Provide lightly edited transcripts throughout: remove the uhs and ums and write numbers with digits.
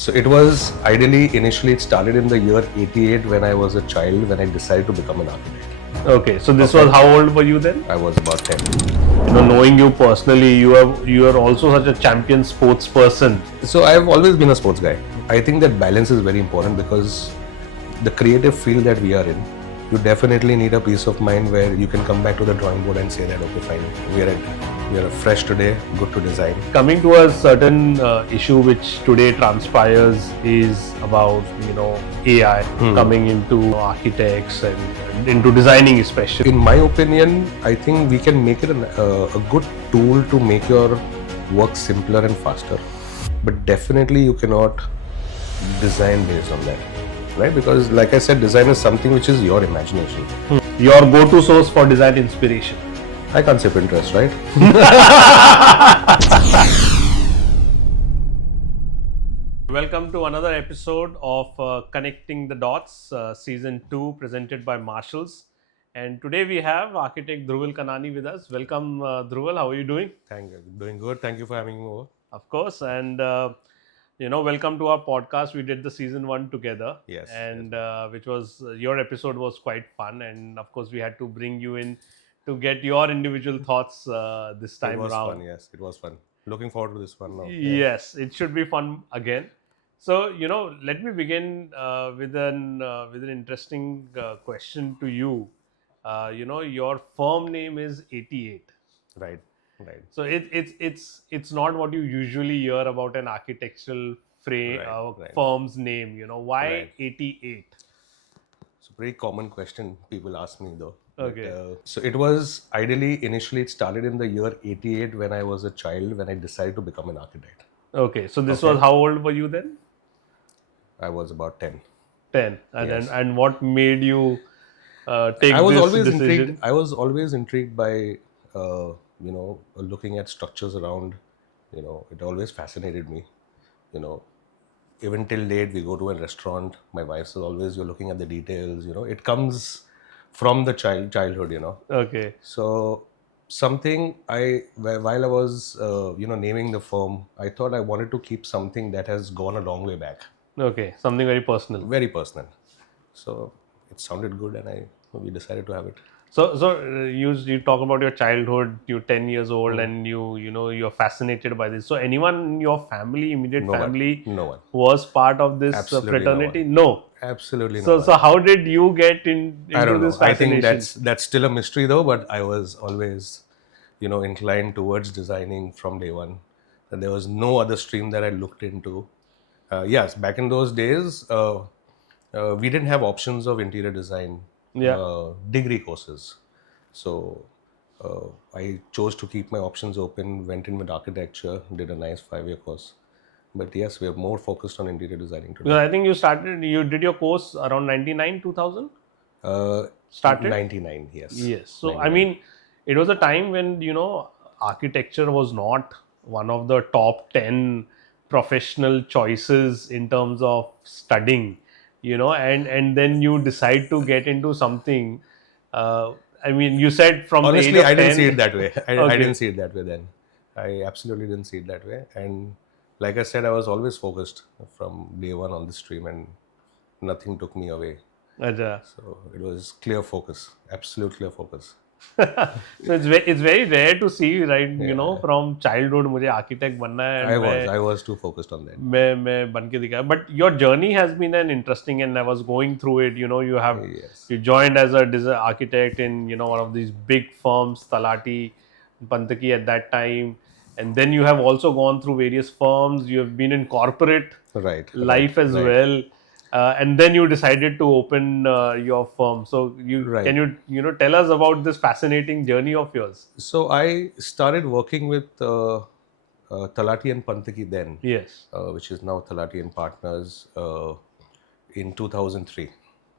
So it was initially it started in the year 88 when I was a child, when I decided to become an architect. Okay, so this was, how old were you then? I was about 10. Knowing you personally, you are also such a champion sports person. So I've always been a sports guy. I think that balance is very important because the creative field that we are in, you definitely need a peace of mind where you can come back to the drawing board and say that, okay, fine, we are fresh today, good to design. Coming to a certain issue which today transpires is about AI coming into architects and into designing especially. In my opinion, I think we can make it a good tool to make your work simpler and faster. But definitely you cannot design based on that, right? Because like I said, design is something which is your imagination. Your go-to source for design inspiration? I can't say Pinterest, right? Welcome to another episode of Connecting the Dots, Season 2, presented by Marshalls. And today we have architect Dhruval Kanani with us. Welcome, Dhruval. How are you doing? Thank you. Doing good. Thank you for having me over. Of course. And, welcome to our podcast. We did the Season 1 together. Yes. And which was, your episode was quite fun. And of course, we had to bring you in to get your individual thoughts this time around. It was fun, yes. It was fun. Looking forward to this one now. Yes, it should be fun again. So, let me begin with an interesting question to you. Your firm name is 88. Right. So it's not what you usually hear about an architectural firm's name. Why 88? It's a very common question people ask me though. Okay. But, so it was initially it started in the year 88 when I was a child, when I decided to become an architect. Okay. So this was, how old were you then? I was about 10. 10. And Yes. and what made you take I was this always decision? intrigued. I was always intrigued by looking at structures around. It always fascinated me. Even till date, we go to a restaurant. My wife says always, "You're looking at the details." It comes from the childhood. Okay. So while I was naming the firm, I thought I wanted to keep something that has gone a long way back. Okay, something very personal. Very personal. So it sounded good, and we decided to have it. So you talk about your childhood. You're 10 years old, and you're fascinated by this. So anyone in your family, immediate family, No one was part of this Absolutely fraternity? No. Absolutely So no. so how did you get into I don't know. this I think fascination? that's still a mystery though. But I was always, inclined towards designing from day one. And there was no other stream that I looked into. Yes, back in those days, we didn't have options of interior design degree courses. So I chose to keep my options open. Went in with architecture, did a nice 5-year course. But yes, we are more focused on interior designing today. Because I think you did your course around 99, 2000? Started? 99, yes. Yes. So 99. I mean, it was a time when architecture was not one of the top 10 professional choices in terms of studying, and then you decide to get into something. I mean, you said from honestly, the age of I didn't 10, see it that way. I Okay. didn't see it that way then. I absolutely didn't see it that way. And like I said, I was always focused from day one on the stream, and nothing took me away. Acha. So it was clear focus, absolute clear focus. So it's very rare to see, right? From childhood, मुझे architect बनना है. I was too focused on that. मैं बन के दिखाया. But your journey has been an interesting, and I was going through it. You joined as a architect in one of these big firms, Talati, Pantaki at that time, and then you have also gone through various firms. You have been in corporate life as well. And then you decided to open your firm. So can you tell us about this fascinating journey of yours? So I started working with Talati and Pantaki then. Yes. Which is now Talati and Partners in 2003.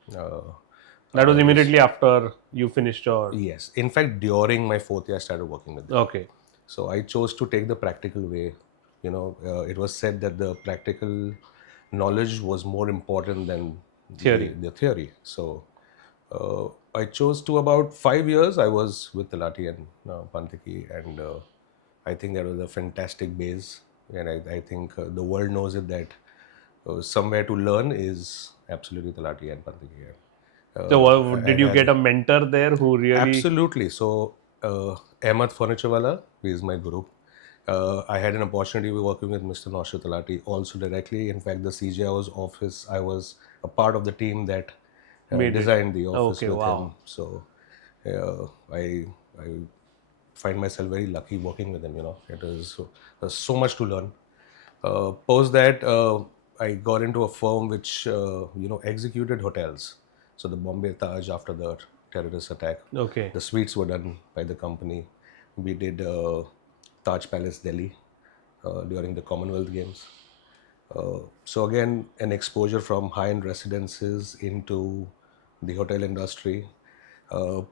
That was immediately after you finished your... Yes. In fact, during my 4th year, I started working with them. Okay. So I chose to take the practical way. It was said that the practical knowledge was more important than the theory. So I chose to, about 5 years, I was with Talati and Pantaki, and I think that was a fantastic base. And I think the world knows it that somewhere to learn is absolutely Talati and Pantiki. So, did you get And a mentor there who really? absolutely. So, Ahmad Furniture Wala, he is my guru. I had an opportunity of working with Mr. Naushad Talati also directly. In fact, the CGI's office, I was a part of the team that Made it. designed the office Okay, with wow. him. So, I find myself very lucky working with him. It is there's so much to learn. Post that, I got into a firm which executed hotels. So the Bombay Taj after the terrorist attack, Okay. the suites were done by the company. We did Taj Palace Delhi during the Commonwealth Games. So again, an exposure from high-end residences into the hotel industry.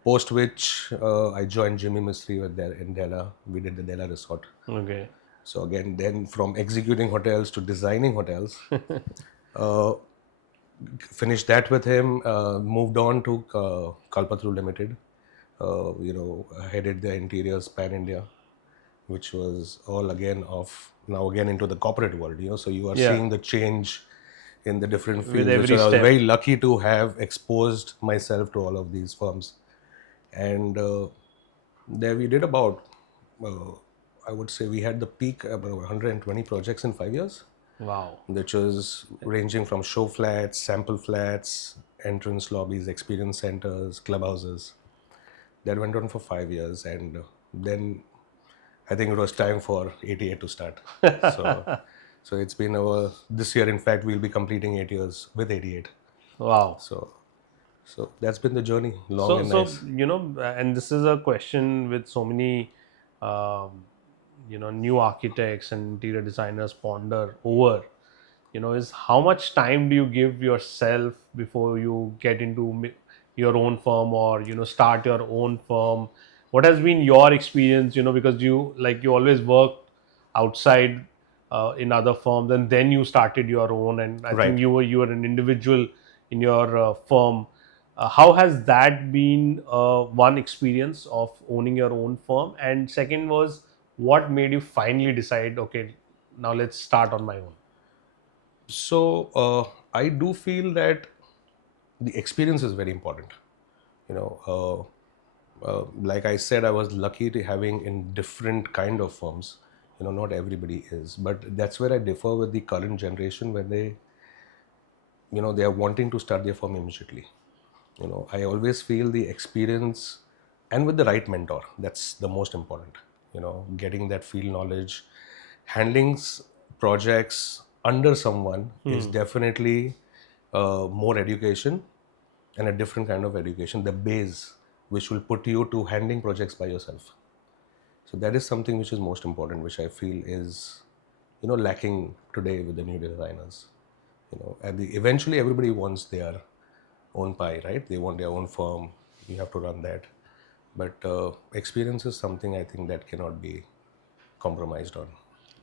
Post which I joined Jimmy Mistry with there in Dela. We did the Dela Resort. Okay. So again, then from executing hotels to designing hotels, uh, finished that with him. Moved on to Kalpataru Limited. Headed the interiors pan India, which was all again of now again into the corporate world. So you are Yeah. seeing the change in the different With fields, which every I was step. very lucky to have exposed myself to all of these firms. And there we did about, uh, I would say we had the peak about 120 projects in 5 years, Wow. which was ranging from show flats, sample flats, entrance lobbies, experience centers, clubhouses. That went on for 5 years, and then I think it was time for 88 to start. So, so it's been over this year. In fact, we'll be completing 8 years with 88. Wow. So, so that's been the journey, long So, and nice. and this is a question with so many, um, new architects and interior designers ponder over, is how much time do you give yourself before you get into your own firm, or, start your own firm? What has been your experience, because you always worked outside in other firms, and then you started your own, and I think Right. you were an individual in your firm. How has that been one experience of owning your own firm? And second was, what made you finally decide, okay, now let's start on my own? So I do feel that the experience is very important. You know, like I said, I was lucky to having in different kind of firms. Not everybody is, but that's where I differ with the current generation when they are wanting to start their firm immediately. I always feel the experience and with the right mentor, that's the most important. Getting that field knowledge, handling projects under someone is definitely more education and a different kind of education, the base which will put you to handling projects by yourself. So that is something which is most important, which I feel is lacking today with the new designers. Eventually everybody wants their own pie, right? They want their own firm. You have to run that. But experience is something I think that cannot be compromised on.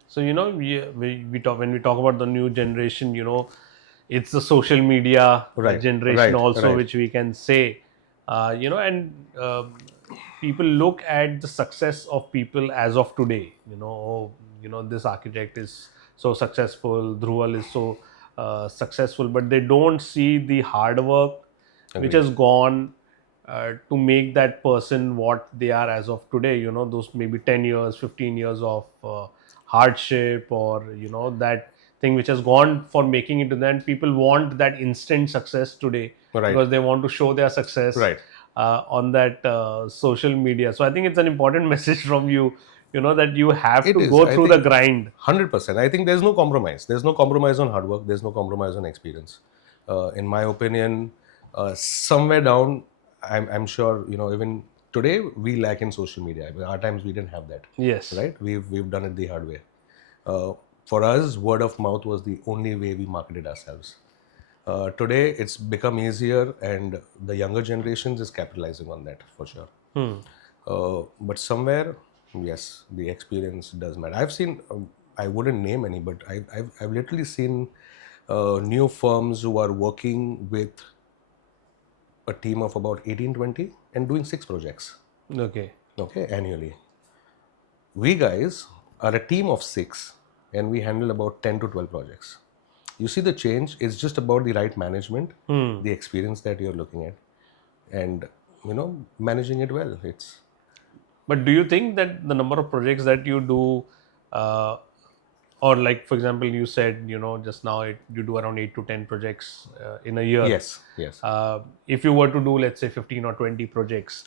So, we talk when we talk about the new generation, it's the social media Right, generation right, also, right, which we can say, and people look at the success of people as of today. This architect is so successful, Dhruval is so successful, but they don't see the hard work which agreed. has gone to make that person what they are as of today. Those maybe 10 years, 15 years of hardship, or that thing which has gone for making it to them. People want that instant success today Right, because they want to show their success right. on that social media. So I think it's an important message from you, that you have It to is. go I through the think grind. 100%. I think there's no compromise. There's no compromise on hard work. There's no compromise on experience. In my opinion, somewhere down, I'm sure even today we lack in social media. Our times we didn't have that, Yes. right? We've done it the hard way. Uh, for us, word of mouth was the only way we marketed ourselves. Today, it's become easier, and the younger generations is capitalizing on that for sure. But somewhere, yes, the experience does matter. I've seen, I wouldn't name any, but I've literally seen new firms who are working with a team of about 18, 20 and doing 6 projects, Okay. okay, annually. We guys are a team of 6 and we handle about 10 to 12 projects. You see the change. It's just about the right management, the experience that you're looking at, and managing it well. It's But do you think that the number of projects that you do, uh, or like for example, you said just now you do around 8 to 10 projects in a year. yes, yes. If you were to do, let's say, 15 or 20 projects,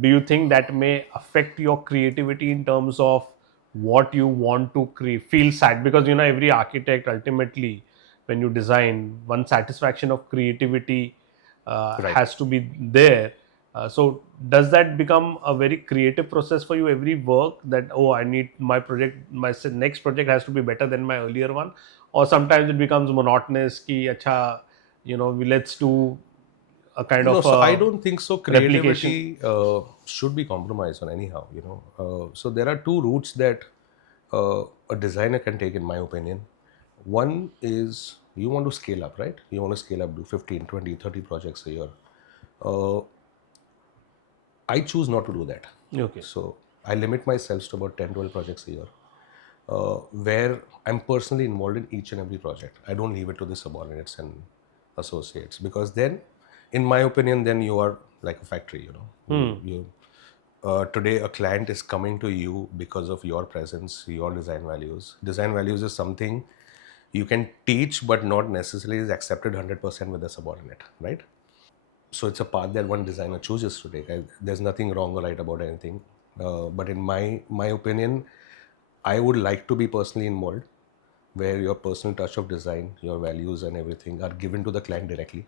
do you think that may affect your creativity in terms of what you want to create? Feel sad because every architect ultimately, when you design, one satisfaction of creativity Right. has to be there. So does that become a very creative process for you every work, that I need my project, my next project has to be better than my earlier one? Or sometimes it becomes monotonous ki acha, let's do a kind No, of so I a don't think so. replication. Creativity should be compromised on anyhow. So there are two routes that a designer can take, in my opinion. One is you want to scale up, right? You want to scale up, do 15, 20, 30 projects a year. Uh, I choose not to do that. Okay. So I limit myself to about 10, 12 projects a year, where I'm personally involved in each and every project. I don't leave it to the subordinates and associates, because then, in my opinion, then you are like a factory. Today a client is coming to you because of your presence, your design values. Design values is something you can teach, but not necessarily is accepted 100% with the subordinate, right? So it's a path that one designer chooses to take. There's nothing wrong or right about anything, but in my opinion, I would like to be personally involved, where your personal touch of design, your values, and everything are given to the client directly.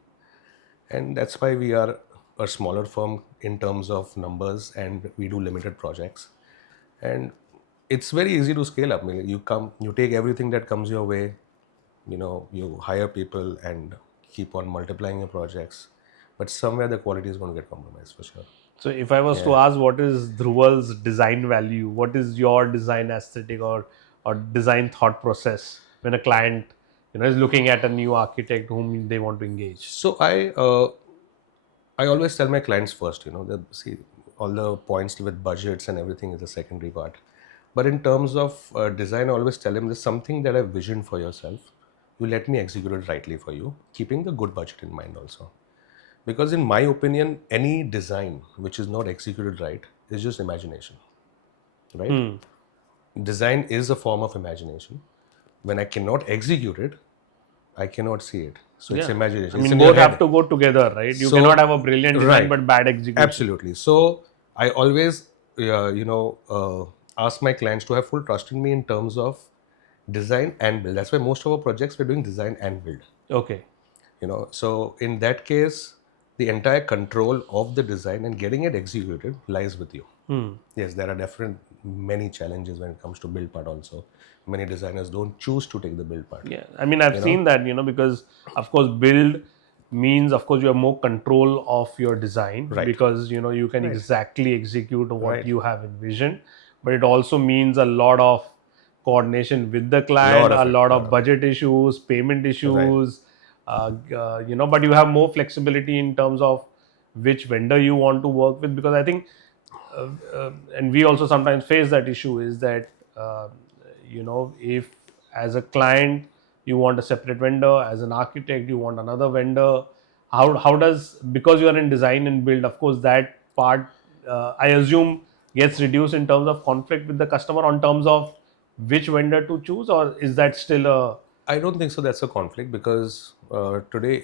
And that's why we are a smaller firm in terms of numbers, and we do limited projects. And it's very easy to scale up. I mean, you take everything that comes your way, you hire people and keep on multiplying your projects, but somewhere the quality is going to get compromised for sure. So if I was to Yeah. ask what is Dhruval's design value, what is your design aesthetic or design thought process when a client is looking at a new architect whom they want to engage? So I always tell my clients first, see, all the points with budgets and everything is the secondary part. But in terms of design, I always tell them there's something that I've visioned for yourself. You let me execute it rightly for you, keeping the good budget in mind also. Because in my opinion, any design which is not executed right is just imagination, right? Design is a form of imagination. When I cannot execute it, I cannot see it. So it's Yeah. I imagination. It's mean, in your both have head. to go together, right? You cannot So, have a brilliant design right, but bad execution. absolutely. So I always, ask my clients to have full trust in me in terms of design and build. That's why most of our projects we're doing design and build. Okay. So in that case, the entire control of the design and getting it executed lies with you. Yes, there are different many challenges when it comes to build part also. Many designers don't choose to take the build part. Yeah, I mean, I've You know, seen that, because of course, build means, of course, you have more control of your design right, because, you can right, exactly execute what right. you have envisioned. But it also means a lot of coordination with the client, Lot a of it, lot lot of of it. budget issues, payment Right. issues, but you have more flexibility in terms of which vendor you want to work with, because I think and we also sometimes face that issue, is that if as a client you want a separate vendor, as an architect you want another vendor, how does, because you are in design and build, of course that part I assume gets reduced in terms of conflict with the customer on terms of which vendor to choose, or is that still a I don't think so. That's a conflict, because today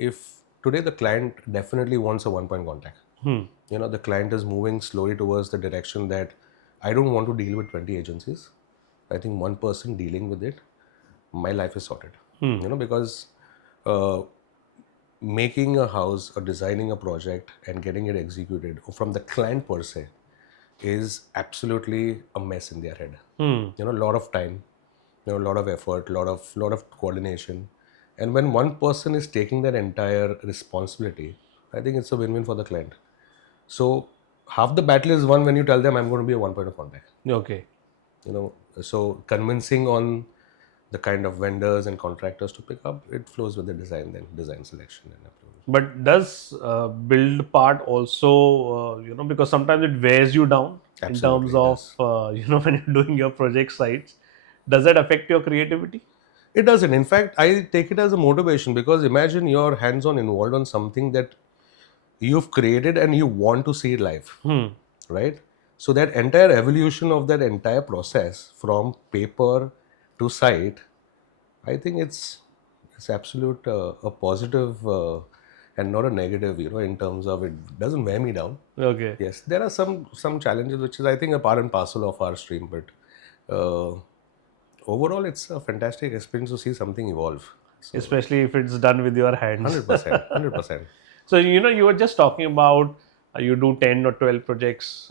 the client definitely wants a one-point contact. The client is moving slowly towards the direction that I don't want to deal with 20 agencies. I think one person dealing with it, my life is sorted. Because uh, making a house or designing a project and getting it executed from the client per se is absolutely a mess in their head. A lot of time, a lot of effort, lot of coordination, and when one person is taking that entire responsibility, I think it's a win-win for the client. So half the battle is won when you tell them I'm going to be a one point of contact. okay? You know, so convincing on the kind of vendors and contractors to pick up, it flows with the design, then design selection and approval. But does build part also, because sometimes it wears you down in terms Absolutely, it of, does. when you're doing your project sites, does that affect your creativity? It doesn't. In fact, I take it as a motivation because imagine you're hands-on involved on something that you've created and you want to see it live, right? So that entire evolution of that entire process from paper to site, I think it's absolute a positive and not a negative, in terms of it doesn't wear me down. Okay. Yes, there are some challenges which is I think a part and parcel of our stream, but uh, overall it's a fantastic experience to see something evolve. So Especially if it's done with your hands. 100%, 100%. So, you were just talking about you do 10 or 12 projects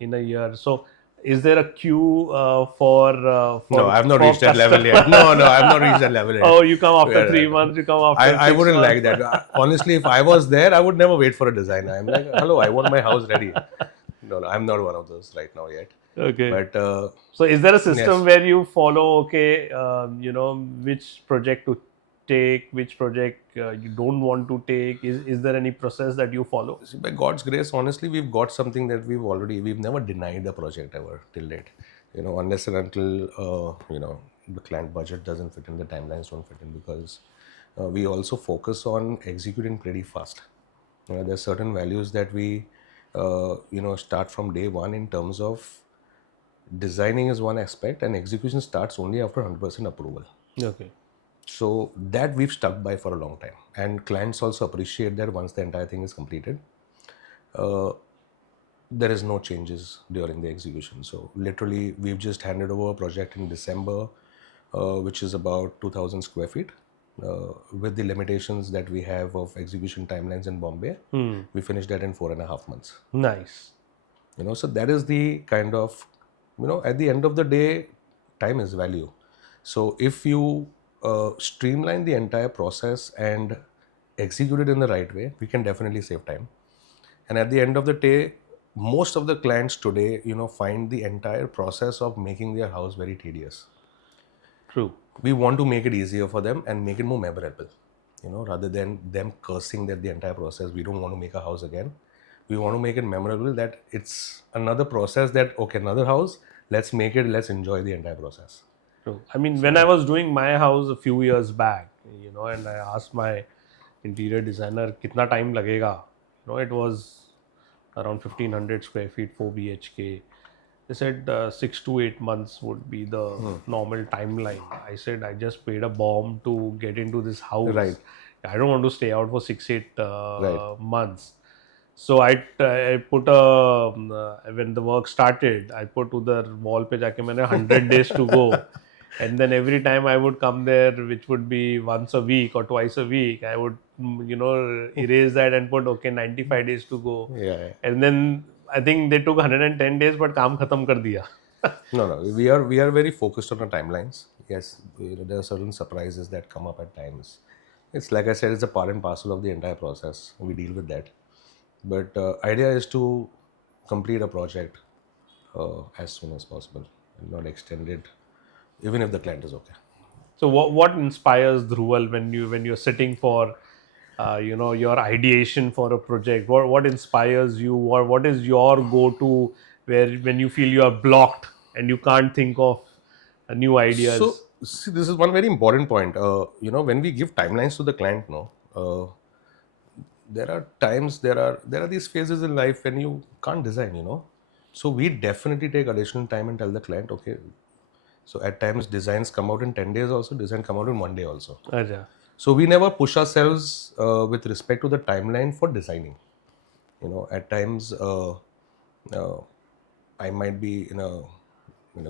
in a year. So, is there a queue No, I've not for reached that level customer? yet. No, no, I've not reached that level yet. Oh, you come after Where, 3 months, you come I, after I six wouldn't months. like that. Honestly, if I was there, I would never wait for a designer. I'm like, hello, I want my house ready. No, no, I'm not one of those right now yet. Okay. But So, is there a yes, system where you follow, okay, which project to take, which project you don't want to take? Is there any process that you follow? see, by God's grace, honestly, we've got something that we've never denied the project ever till date. Unless and until, the client budget doesn't fit in, the timelines don't fit in, because we also focus on executing pretty fast. There are certain values that we, start from day one in terms of designing is one aspect and execution starts only after 100% approval. Okay. So that we've stuck by for a long time, and clients also appreciate that once the entire thing is completed, there is no changes during the execution. So literally, we've just handed over a project in December, which is about 2,000 square feet. With the limitations that we have of execution timelines in Bombay, we finished that in 4.5 months. Nice. So that is the kind of, at the end of the day, time is value. So if you streamline the entire process and execute it in the right way, we can definitely save time. And at the end of the day, most of the clients today, find the entire process of making their house very tedious. True. We want to make it easier for them and make it more memorable, rather than them cursing that the entire process, we don't want to make a house again. We want to make it memorable, that it's another process, that okay, another house, let's enjoy the entire process. True. I mean, when I was doing my house a few years back, and I asked my interior designer, "Kitna time lagega?" It was around 1,500 square feet, 4 BHK. They said 6 to 8 months would be the normal timeline. I said, I just paid a bomb to get into this house. Right. I don't want to stay out for 6, 8 Right. months. So I put when the work started, I put to the wall pe jaake maine 100 days to go. And then every time I would come there, which would be once a week or twice a week, I would, erase that and put, okay, 95 days to go. Yeah. And then I think they took 110 days, but काम खत्म कर दिया. No, no, we are very focused on the timelines. Yes, there are certain surprises that come up at times. It's like I said, it's a part and parcel of the entire process. We deal with that. But idea is to complete a project as soon as possible and not extend it, even if the client is okay. So what inspires Dhruval when you're sitting for your ideation for a project? What inspires you, or what is your go-to where when you feel you are blocked and you can't think of new So, ideas? see, this is one very important point. When we give timelines to the client, there are times, there are these phases in life when you can't design. So we definitely take additional time and tell the client, okay. So at times designs come out in 10 days also, design come out in 1 day also. Acha. So we never push ourselves with respect to the timeline for designing. At times I might be in a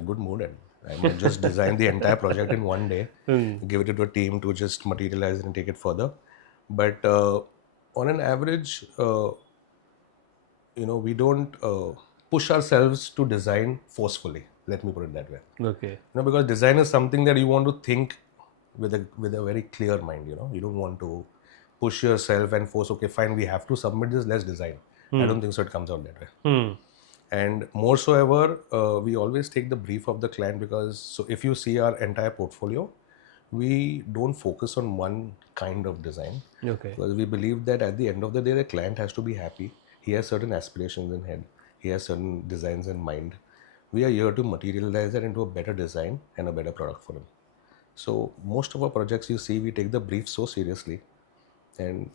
good mood and I might just design the entire project in 1 day, give it to a team to just materialize it and take it further. But on an average, we don't push ourselves to design forcefully. Let me put it that way. Okay. Because design is something that you want to think with a very clear mind. You don't want to push yourself and force. Okay, fine, we have to submit this. Let's design. I don't think so. It comes out that way. And more so ever, we always take the brief of the client, because so if you see our entire portfolio, we don't focus on one kind of design. Okay. Because we believe that at the end of the day, the client has to be happy. He has certain aspirations in head. He has certain designs in mind. We are here to materialize that into a better design and a better product for him. So most of our projects you see, we take the brief so seriously, and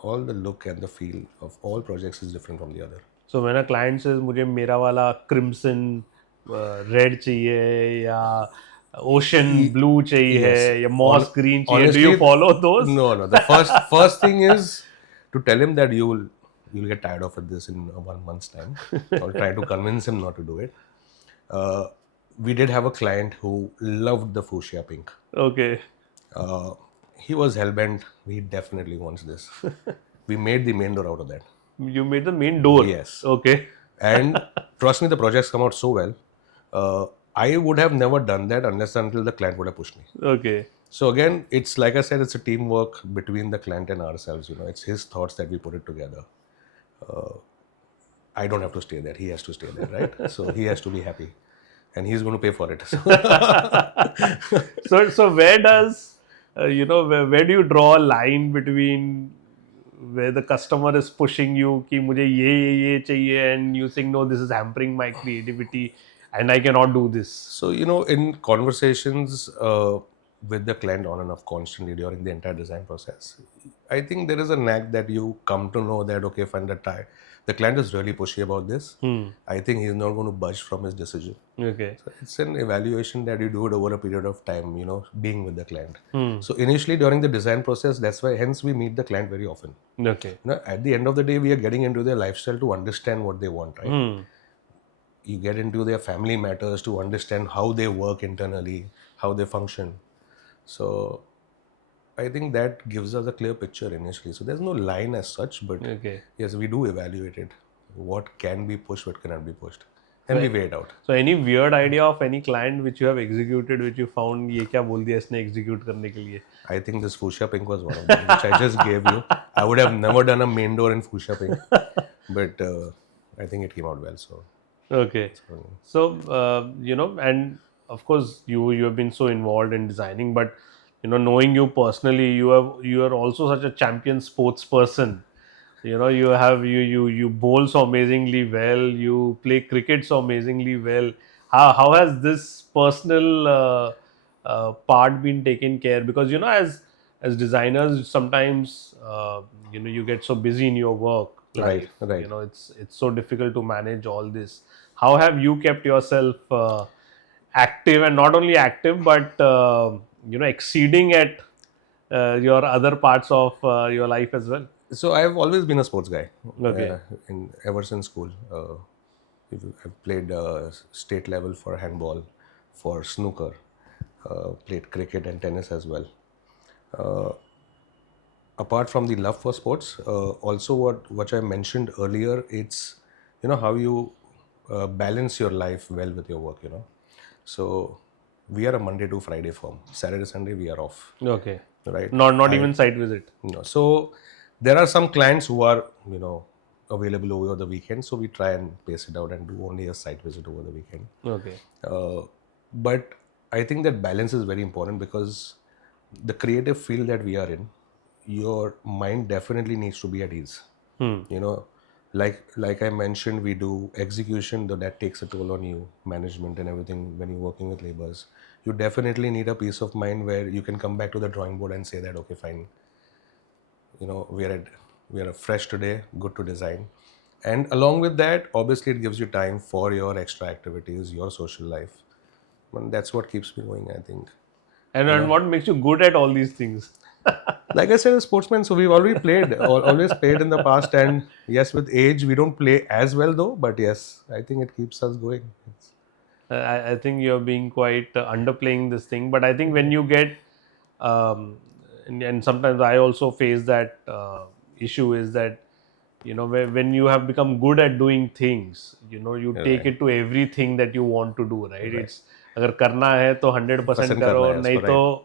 all the look and the feel of all projects is different from the other. So when a client says मुझे मेरा वाला crimson red चाहिए या ocean blue चाहिए Yes, या moss green चाहिए, do you honestly, follow those? no, no. The first thing is to tell him that you'll get tired of this in 1 month's time. I'll try to convince him not to do it. Uh, we did have a client who loved the fuchsia pink. Okay. Uh, he was hellbent. He definitely wants this. We made the main door out of that. You made the main door. Yes. Okay. And trust me, the projects come out so well. I would have never done that unless until the client would have pushed me. Okay. So again, it's like I said, it's a teamwork between the client and ourselves. It's his thoughts that we put it together. I don't have to stay there. He has to stay there, right? So he has to be happy, and he's going to pay for it. So where does where do you draw a line between where the customer is pushing you कि मुझे ये चाहिए and you saying no, this is hampering my creativity and I cannot do this. So, in conversations with the client on and off constantly during the entire design process, I think there is a knack that you come to know that, okay, fine, the client is really pushy about this. I think he's not going to budge from his decision. Okay. So it's an evaluation that you do it over a period of time, being with the client. So initially during the design process, that's why hence we meet the client very often. Okay. At the end of the day, we are getting into their lifestyle to understand what they want, right? You get into their family matters to understand how they work internally, how they function. So I think that gives us a clear picture initially. So there's no line as such, but Okay. yes, we do evaluate it. What can be pushed, what cannot be pushed. And we weigh it out. So any weird idea of any client which you have executed, which you found ये क्या बोल दिया इसने execute करने के लिए? I think this fuchsia pink was one of them, which I just gave you. I would have never done a main door in fuchsia pink, but I think it came out well. So Okay. So and of course you have been so involved in designing, but knowing you personally, you are also such a champion sports person. You bowl so amazingly well. You play cricket so amazingly well. How has this personal part been taken care? Because as designers, sometimes you get so busy in your work life. right. It's so difficult to manage all this. How have you kept yourself active, and not only active, but exceeding at your other parts of your life as well? So I've always been a sports guy. Okay. Ever since school. I've played state level for handball, for snooker, played cricket and tennis as well. Apart from the love for sports, also what I mentioned earlier, it's how you balance your life well with your work. So we are a Monday to Friday firm. Saturday, Sunday we are off. Okay. Right. Not even site visit. No. So there are some clients who are available over the weekend. So we try and pace it out and do only a site visit over the weekend. Okay. But I think that balance is very important because the creative field that we are in, your mind definitely needs to be at ease. Like I mentioned, we do execution, though that takes a toll on you, management and everything when you're working with laborers. You definitely need a peace of mind where you can come back to the drawing board and say that, okay, fine, we are fresh today, good to design. And along with that, obviously it gives you time for your extra activities, your social life. And that's what keeps me going, I think. And what makes you good at all these things? Like I said, a sportsman, so we've always played in the past, and yes, with age we don't play as well though, but yes, I think it keeps us going. I think you're being quite underplaying this thing, but I think when you get and sometimes I also face that issue is that when you have become good at doing things, you take it to everything that you want to do, right? It's अगर करना है तो 100% करो, नहीं तो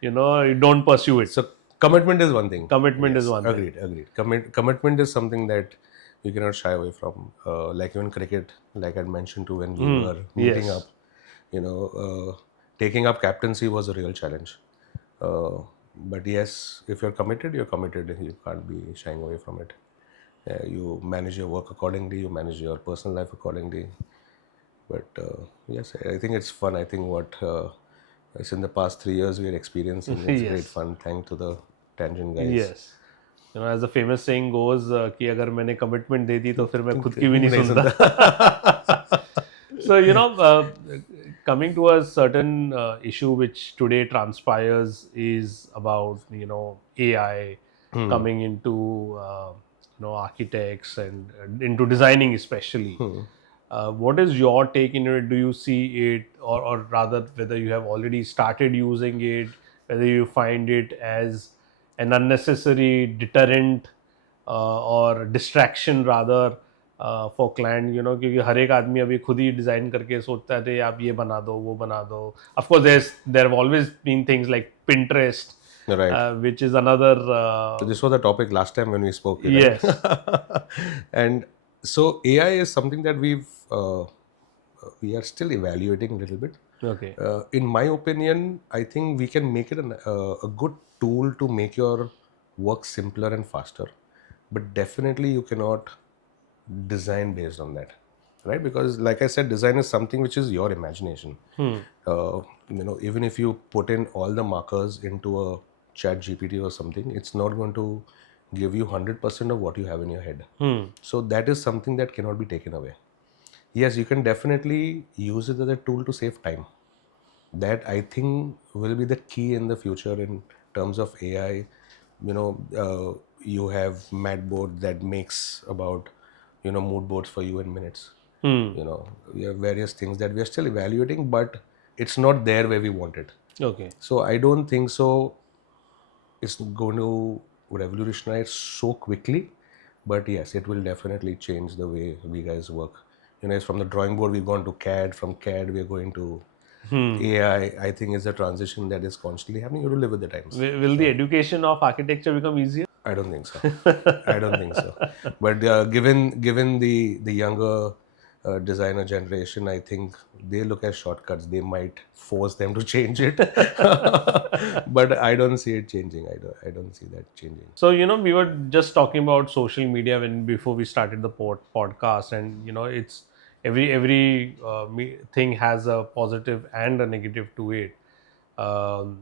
you don't pursue it. So commitment is one thing. Commitment is one thing. Agreed. Commitment is something that you cannot shy away from. Like even cricket, like I mentioned too, when we were meeting up, taking up captaincy was a real challenge. But yes, if you're committed, you're committed. You can't be shying away from it. You manage your work accordingly. You manage your personal life accordingly. But yes, I think it's fun. I think what It's in the past 3 years we are experiencing. It's great Yes. fun. Thanks to the Tangent guys. Yes. As the famous saying goes, कि अगर मैंने commitment दे दी तो फिर मैं खुद की भी नहीं नहीं सुनता. सुनता. So, coming to a certain issue which today transpires is about, AI coming into, architects and into designing especially. What is your take in it? Do you see it, or rather, whether you have already started using it, whether you find it as an unnecessary deterrent or distraction rather for client, क्योंकि हर एक आदमी अभी खुद ही design करके सोचता है "अरे आप ये बना दो वो बना दो." Of course, there have always been things like Pinterest, Right. which is another So this was the topic last time when we spoke, right? yes. And so AI is something that we are still evaluating a little bit. Okay. In my opinion, I think we can make it a good tool to make your work simpler and faster. But definitely you cannot design based on that, right? Because like I said, design is something which is your imagination. Even if you put in all the markers into a chat GPT or something, it's not going to give you 100% of what you have in your head. So that is something that cannot be taken away. Yes, you can definitely use it as a tool to save time. That I think will be the key in the future in terms of AI. You have Matboard that makes about mood boards for you in minutes. We have various things that we are still evaluating, but it's not there where we want it. Okay. So I don't think so it's going to revolutionize so quickly, but yes, it will definitely change the way we guys work. It's from the drawing board we've gone to CAD, from CAD we're going to AI. I think it's a transition that is constantly happening. You have to live with the times. Will the education of architecture become easier? I don't think so. I don't think so. But given the younger designer generation, I think they look at shortcuts. They might force them to change it, but I don't see it changing. I don't see that changing. So, we were just talking about social media before we started the podcast, and it's every thing has a positive and a negative to it. Um,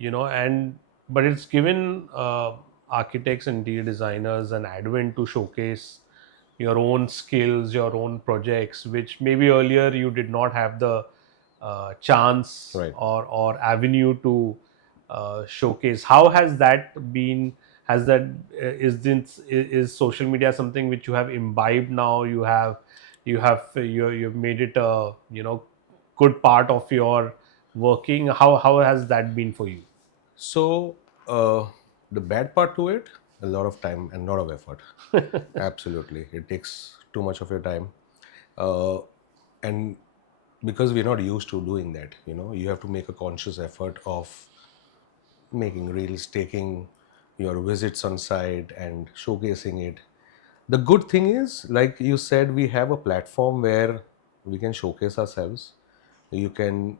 and but it's given architects and interior designers an advent to showcase your own skills, your own projects, which maybe earlier you did not have the chance Right. or avenue to showcase. How has that been? Has that is social media something which you have imbibed now? You've made it a good part of your working. How has that been for you? So the bad part to it, a lot of time and a lot of effort. Absolutely, it takes too much of your time, and because we're not used to doing that, you have to make a conscious effort of making reels, taking your visits on site and showcasing it. The good thing is, like you said, we have a platform where we can showcase ourselves. You can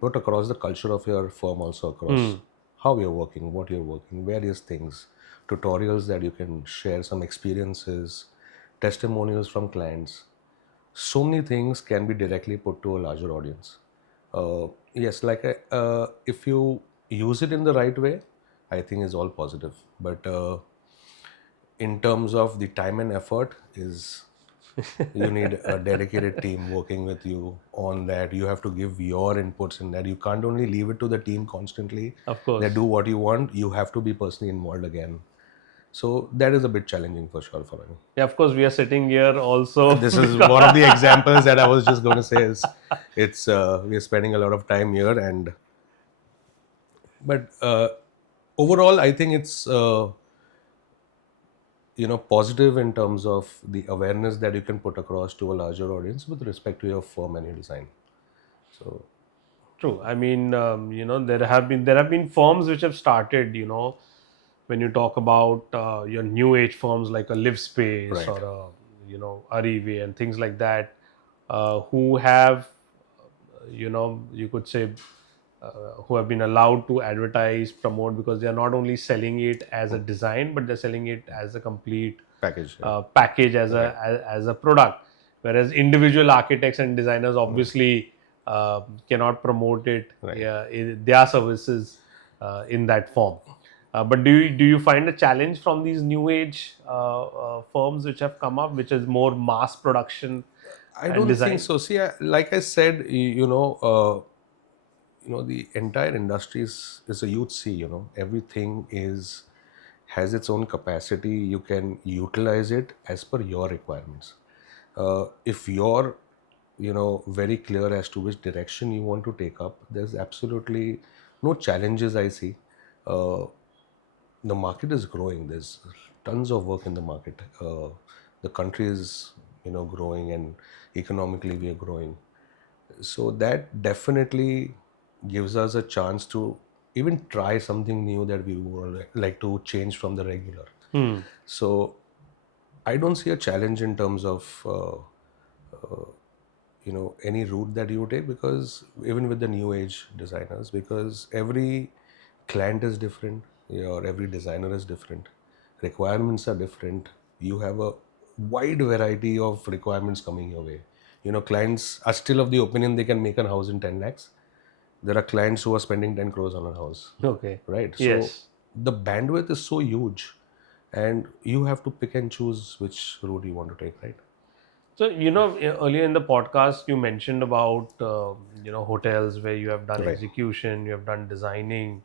put across the culture of your firm also across how you're working, what you're working, various things, tutorials that you can share, some experiences, testimonials from clients. So many things can be directly put to a larger audience. Yes, if you use it in the right way, I think is all positive. But in terms of the time and effort, is you need a dedicated team working with you on that. You have to give your inputs in that. You can't only leave it to the team constantly. Of course. They do what you want. You have to be personally involved again. So that is a bit challenging for sure for me. Yeah, of course, we are sitting here also. This is one of the examples that I was just going to say is we are spending a lot of time here, but overall I think it's positive in terms of the awareness that you can put across to a larger audience with respect to your firm and your design. So True. I mean, there have been firms which have started. When you talk about your new age firms like a Live Space right, or Arive and things like that, who have you could say who have been allowed to advertise, promote, because they are not only selling it as a design, but they're selling it as a complete package. package as a product. Whereas individual architects and designers obviously cannot promote it, Right. their services in that form. But do you find a challenge from these new age firms which have come up, which is more mass production I and don't think design? so. See, like I said, the entire industry is a huge sea. Everything has its own capacity. You can utilize it as per your requirements. If you're very clear as to which direction you want to take up, there's absolutely no challenges I see. uh, the market is growing. There's tons of work in the market. The country is growing, and economically we are growing. So that definitely gives us a chance to even try something new that we would like to change from the regular. Hmm. So I don't see a challenge in terms of any route that you take, because even with the new age designers, because every client is different, or every designer is different, requirements are different. You have a wide variety of requirements coming your way. Clients are still of the opinion they can make a house in 10 lakhs. There are clients who are spending 10 crores on a house, Okay. right? So Yes. the bandwidth is so huge, and you have to pick and choose which route you want to take, right? So, earlier in the podcast, you mentioned about, hotels where you have done Right. execution, you have done designing.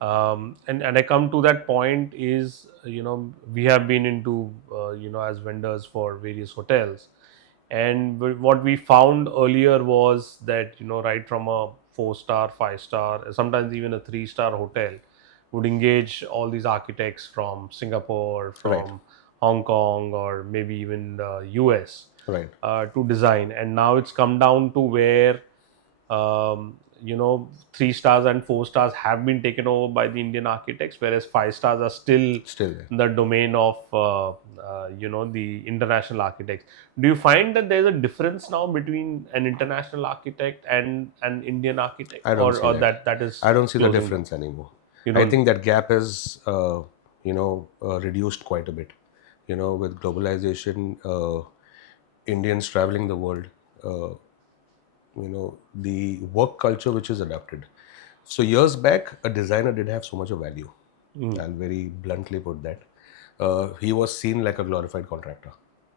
And I come to that point is, we have been into, as vendors for various hotels. And what we found earlier was that, right from a 4-star, 5-star, sometimes even a 3-star hotel would engage all these architects from Singapore, Right. from Hong Kong, or maybe even the US Right. to design. And now it's come down to where 3 stars and 4 stars have been taken over by the Indian architects, whereas 5 stars are still Still there. the domain of the international architects. Do you find that there's a difference now between an international architect and an Indian architect, I don't see or that. that is I don't see the closing down? difference anymore. You I don't. think that gap is, reduced quite a bit. With globalization, Indians traveling the world, uh, the work culture which is adapted. So years back, a designer did have so much of value. I'll very bluntly put that. He was seen like a glorified contractor.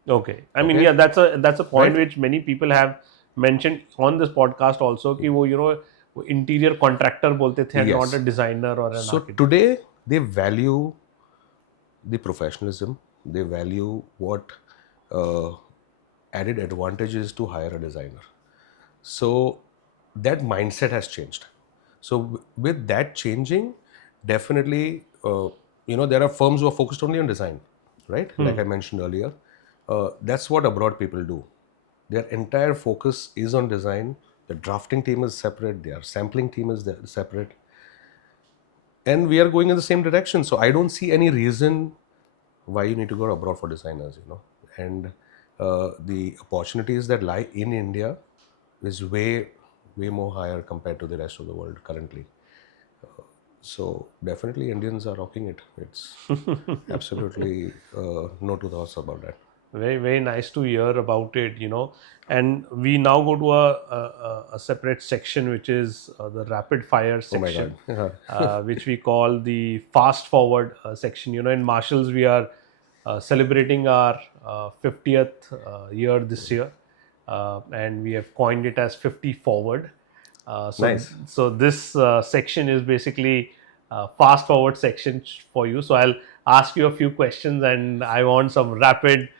Okay, I mean, Okay, yeah, that's a point right? which many people have mentioned on this podcast also, कि वो वो interior contractor बोलते थे and not a Yes. designer or an So architect. today they value the professionalism. They value what uh, added advantages to hire a designer. So that mindset has changed. So with that changing, definitely, there are firms who are focused only on design, right? Like I mentioned earlier, that's what abroad people do. Their entire focus is on design. The drafting team is separate. Their sampling team is separate, and we are going in the same direction. So I don't see any reason why you need to go abroad for designers. And the opportunities that lie in India is way more higher compared to the rest of the world currently. So definitely Indians are rocking it. It's absolutely no two thoughts about that. Very, very nice to hear about it, And we now go to a separate section, which is the rapid fire Oh my section, God. which we call the fast forward section. In Marshalls, we are celebrating our 50th year this year, and we have coined it as 50 forward. Nice. So this section is basically fast forward section for you. So I'll ask you a few questions, and I want some rapid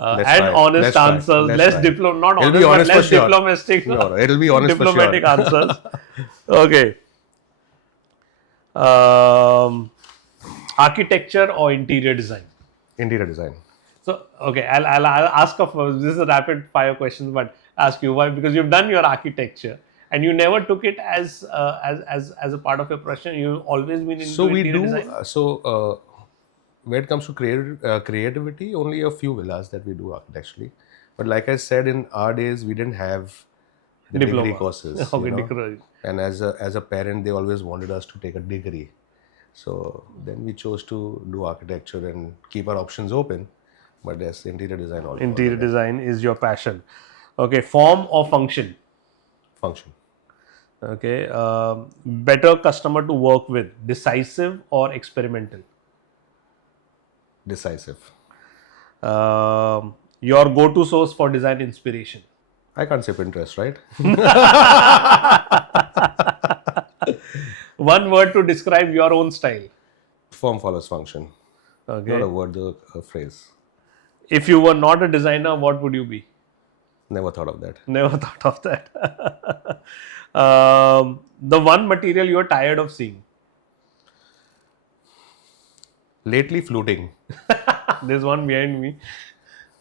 Let's and try it. honest Let's try it. answers. Let's try it. Not It'll be honest, but honest for less sure. diplomatic. No, it'll be honest for sure. Diplomatic answers. Okay. Um, Architecture or interior design? Interior design. So, okay, I'll ask of this is a rapid fire question, but ask you why, because you've done your architecture and you never took it as a part of your profession. You've always been So into we interior do. design. When it comes to creativity, only a few villas that we do architecturally. But like I said, in our days, we didn't have the degree Diploma. courses, Okay, degree. And as a parent, they always wanted us to take a degree. So then we chose to do architecture and keep our options open. But yes, interior design all Interior the way. design is your passion. Okay, form or function? Function. Okay. Better customer to work with, decisive or experimental? Decisive. Your go-to source for design inspiration? I can't say Pinterest, right? One word to describe your own style. Form follows function. Not a Okay. word, a phrase. If you were not a designer, what would you be? Never thought of that. Never thought of that. The one material you're tired of seeing. Lately, fluting. There's one behind me.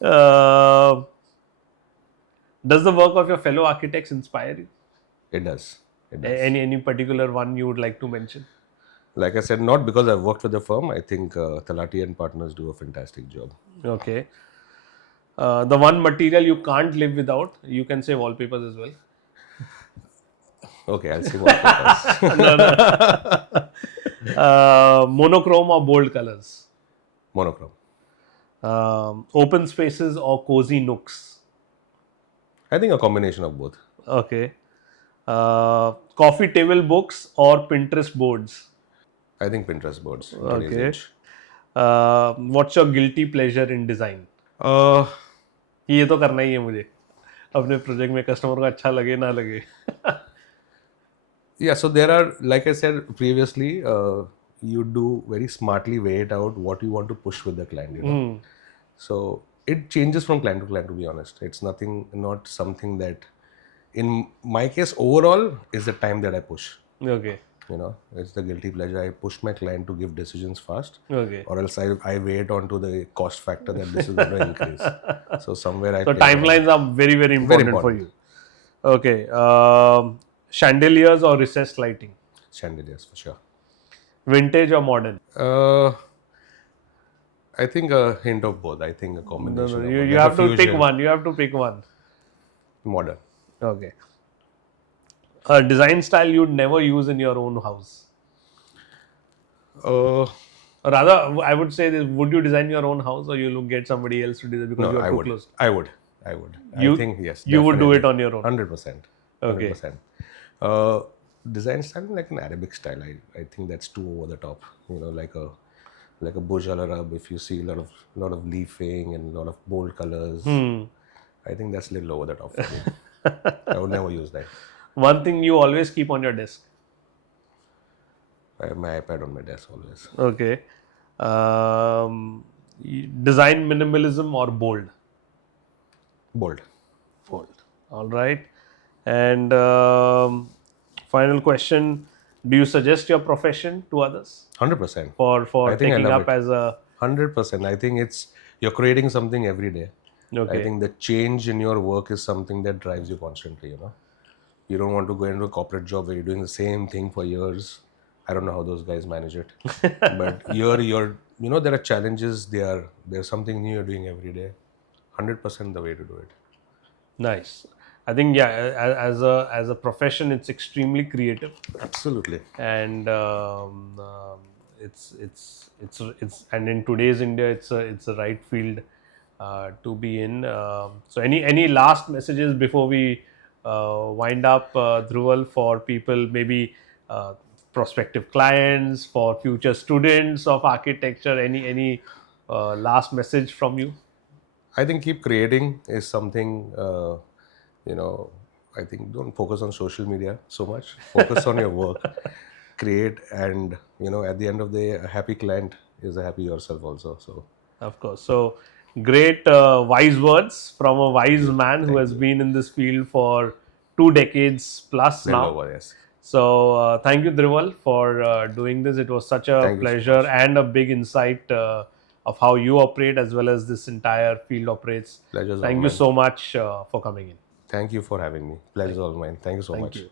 Uh, does the work of your fellow architects inspire you? It does. It does. Any particular one you would like to mention? Like I said, not because I've worked with the firm. I think Talati and partners do a fantastic job. Okay. The one material you can't live without. You can say wallpapers as well. Okay, I'll see what Monochrome or bold colors. Monochrome. Open spaces or cozy nooks. I think a combination of both. Okay. Coffee table books or Pinterest boards. I think Pinterest boards. in today's Okay. age. What's your guilty pleasure in design? Uh, ये तो करना ही है मुझे अपने project में customer को अच्छा लगे ना लगे. yeah, so there are, like I said previously, you do very smartly weigh it out what you want to push with the client. You know? So it changes from client to client, to be honest. It's not something that, in my case, overall, is the time that I push. Okay. You know, it's the guilty pleasure. I push my client to give decisions fast, Okay. or else I wait onto the cost factor that this is going to increase. So somewhere I So play around. timelines are very, very important for you. Okay. Chandeliers or recessed lighting? Chandeliers for sure. Vintage or modern? I think a hint of both. I think a combination. of You both. have to pick fusion. one. You have to pick one. Modern. Okay. A design style you'd never use in your own house. Uh, Or rather, I would say this: would you design your own house, or you'll get somebody else to design because no, you are I too would. close? I would. You- I think yes. You would do definitely. it on your own. 100%. Okay. 100%. Design style like an Arabic style. I think that's too over the top. You know, like a Burj Al Arab. If you see a lot of leafing and a lot of bold colors, I think that's a little over the top for me. I would never use that. One thing you always keep on your desk. I have my iPad on my desk always. Okay. Design minimalism or bold? Bold. Bold. All right. And final question: do you suggest your profession to others 100%. for I think I taking love up it. as a? 100%. I think you're creating something every day. Okay. I think the change in your work is something that drives you constantly. You know, you don't want to go into a corporate job where you're doing the same thing for years. I don't know how those guys manage it, but you're there are challenges. There's something new you're doing every day. 100% the way to do it. Nice. I think as a profession, it's extremely creative, Absolutely. and it's and in today's India, it's a right field to be in. So any last messages before we wind up, Dhruval, for people, maybe prospective clients, for future students of architecture? Any last message from you? I think keep creating is something, I think don't focus on social media so much. Focus on your work. Create, and, at the end of the day, a happy client is a happy yourself also. So, Of course. So great, wise words from a wise man who has been in this field for 2 decades plus little now. over, yes. So thank you, Dhruval, for doing this. It was such a Thank you so pleasure much. and a big insight of how you operate as well as this entire field operates. Pleasure's all Thank you mine. so much for coming in. Thank you for having me. Pleasure's all mine. Thank you so Thank much. you.